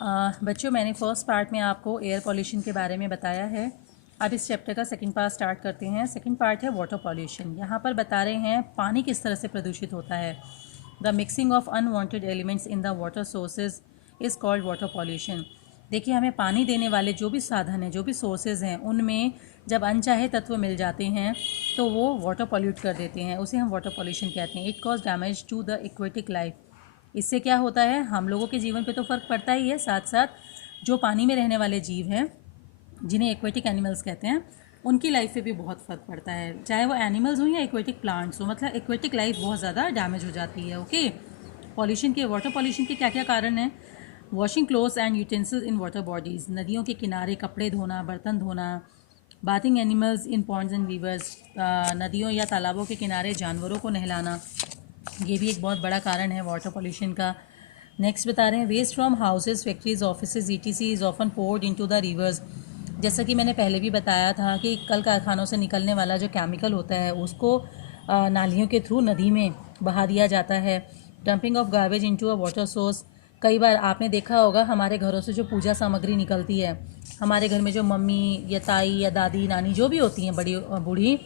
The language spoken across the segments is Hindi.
बच्चों, मैंने फर्स्ट पार्ट में आपको एयर पॉल्यूशन के बारे में बताया है। अब इस चैप्टर का सेकंड पार्ट स्टार्ट करते हैं। सेकंड पार्ट है वाटर पॉल्यूशन। यहाँ पर बता रहे हैं पानी किस तरह से प्रदूषित होता है। The mixing of unwanted elements in the water sources is called water pollution. देखिए, हमें पानी देने वाले जो भी साधन हैं, जो भी सोर्सेज हैं, उनमें जब अनचाहे तत्व मिल जाते हैं तो वो वाटर पॉल्यूट कर देते हैं, उसे हम वाटर पॉल्यूशन कहते हैं। It cause damage to the aquatic life. इससे क्या होता है, हम लोगों के जीवन पे तो फ़र्क पड़ता ही है, साथ साथ जो पानी में रहने वाले जीव हैं, जिन्हें एक्वेटिक एनिमल्स कहते हैं, उनकी लाइफ पे भी बहुत फ़र्क पड़ता है, चाहे वो एनिमल्स हों या एक्वेटिक प्लांट्स हों। मतलब एक्वेटिक लाइफ बहुत ज़्यादा डैमेज हो जाती है। ओके, पॉल्यूशन के, वाटर पॉल्यूशन के क्या क्या कारण हैं। Washing clothes and utensils in water bodies, नदियों के किनारे कपड़े धोना, बर्तन धोना। Bathing animals in Pond's and reverse, नदियों या तालाबों के किनारे जानवरों को नहलाना, ये भी एक बहुत बड़ा कारण है वाटर पॉल्यूशन का। नेक्स्ट बता रहे हैं waste from houses, factories, offices etc is often poured into the rivers. जैसा कि मैंने पहले भी बताया था कि कल कारखानों से निकलने वाला जो केमिकल होता है उसको नालियों के थ्रू नदी में बहा दिया जाता है। Dumping of garbage into a water source. कई बार आपने देखा होगा हमारे घरों से जो पूजा सामग्री निकलती है, हमारे घर में जो मम्मी या ताई या दादी नानी जो भी होती हैं, बड़ी बूढ़ी,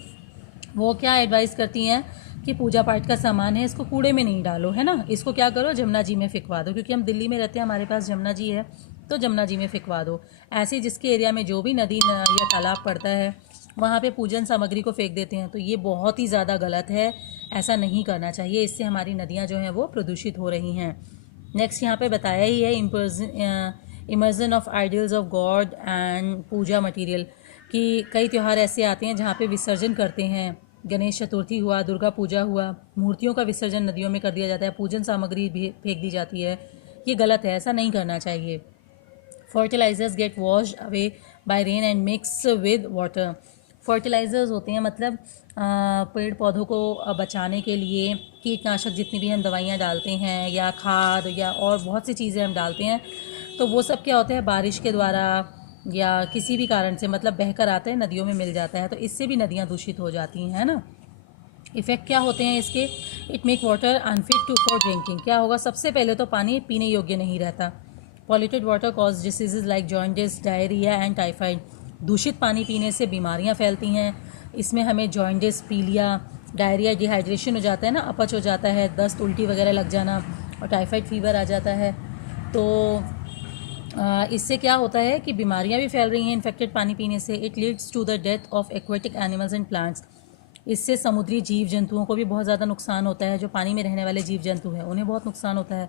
वो क्या एडवाइस करती हैं कि पूजा पाठ का सामान है, इसको कूड़े में नहीं डालो, है ना, इसको क्या करो, जमुना जी में फिकवा दो। क्योंकि हम दिल्ली में रहते हैं, हमारे पास जमुना जी है, तो जमुना जी में फिकवा दो। ऐसे जिसके एरिया में जो भी नदी या तालाब पड़ता है, वहाँ पे पूजन सामग्री को फेंक देते हैं। तो ये बहुत ही ज़्यादा गलत है, ऐसा नहीं करना चाहिए। इससे हमारी नदियाँ जो हैं वो प्रदूषित हो रही हैं। नेक्स्ट यहाँ पे बताया ही है immersion of idols of god and puja material, कि कई त्यौहार ऐसे आते हैं जहाँ पे विसर्जन करते हैं। गणेश चतुर्थी हुआ, दुर्गा पूजा हुआ, मूर्तियों का विसर्जन नदियों में कर दिया जाता है, पूजन सामग्री भी फेंक दी जाती है। ये गलत है, ऐसा नहीं करना चाहिए। Fertilisers get washed away by rain and mix with water. Fertilisers होते हैं, मतलब पेड़ पौधों को बचाने के लिए कीटनाशक जितनी भी हम दवाइयाँ डालते हैं, या खाद, या और बहुत सी चीज़ें हम डालते हैं, तो वो सब क्या होता है, बारिश के द्वारा या किसी भी कारण से मतलब बहकर आता है, नदियों में मिल जाता है, तो इससे भी नदियाँ दूषित हो जाती हैं, है ना। इफ़ेक्ट क्या होते हैं इसके, it make water unfit to for drinking. क्या होगा, सबसे पहले तो पानी पीने योग्य नहीं रहता। Polluted water cause diseases like jaundice, diarrhoea and typhoid. दूषित पानी पीने से बीमारियां फैलती हैं। इसमें हमें जॉइंटिस, पीलिया, डायरिया, डिहाइड्रेशन हो जाता है ना, अपच हो जाता है, दस्त, उल्टी वगैरह लग जाना, और टाइफाइड फीवर आ जाता है। तो इससे क्या होता है कि बीमारियां भी फैल रही हैं इन्फेक्टेड पानी पीने से। It leads to the death of aquatic animals and plants. इससे समुद्री जीव जंतुओं को भी बहुत ज़्यादा नुकसान होता है। जो पानी में रहने वाले जीव जंतु हैं उन्हें बहुत नुकसान होता है।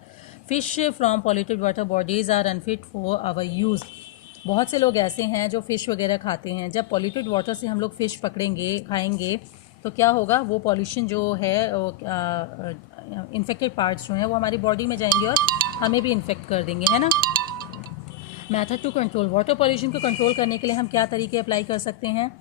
Fish from polluted water bodies are unfit for our use. बहुत से लोग ऐसे हैं जो फ़िश वगैरह खाते हैं। जब पॉल्यूटेड वाटर से हम लोग फ़िश पकड़ेंगे, खाएंगे, तो क्या होगा, वो पॉल्यूशन जो है, इन्फेक्टेड पार्ट्स जो हैं वो हमारी बॉडी में जाएंगे और हमें भी इन्फेक्ट कर देंगे, है ना। Method to control, water pollution को कंट्रोल करने के लिए हम क्या तरीके अप्लाई कर सकते हैं।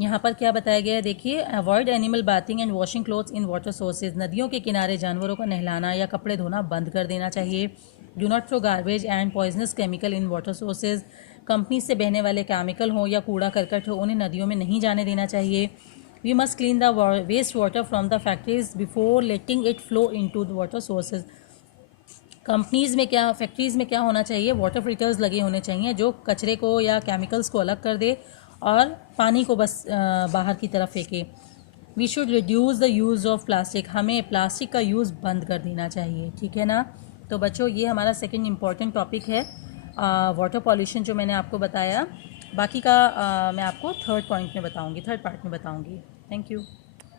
यहाँ पर क्या बताया गया है, देखिए। Avoid animal bathing and washing clothes in water sources. नदियों के किनारे जानवरों को नहलाना या कपड़े धोना बंद कर देना चाहिए। Do not throw garbage and poisonous chemical in water sources. Company से बहने वाले केमिकल हो या कूड़ा करकट हो, उन्हें नदियों में नहीं जाने देना चाहिए। We must clean the waste water from the factories before letting it flow in to the water sources. Companies में क्या, फैक्ट्रीज़ में क्या होना चाहिए, वाटर फिल्टर्स लगे होने चाहिए जो कचरे को या केमिकल्स को अलग कर दे और पानी को बस बाहर की तरफ फेंके। We should reduce the use of plastic. हमें प्लास्टिक का यूज़ बंद कर देना चाहिए, ठीक है ना। तो बच्चों, ये हमारा सेकंड इम्पॉर्टेंट टॉपिक है, वाटर पॉल्यूशन, जो मैंने आपको बताया। बाकी का मैं आपको थर्ड पॉइंट में बताऊँगी, थर्ड पार्ट में बताऊँगी। Thank you.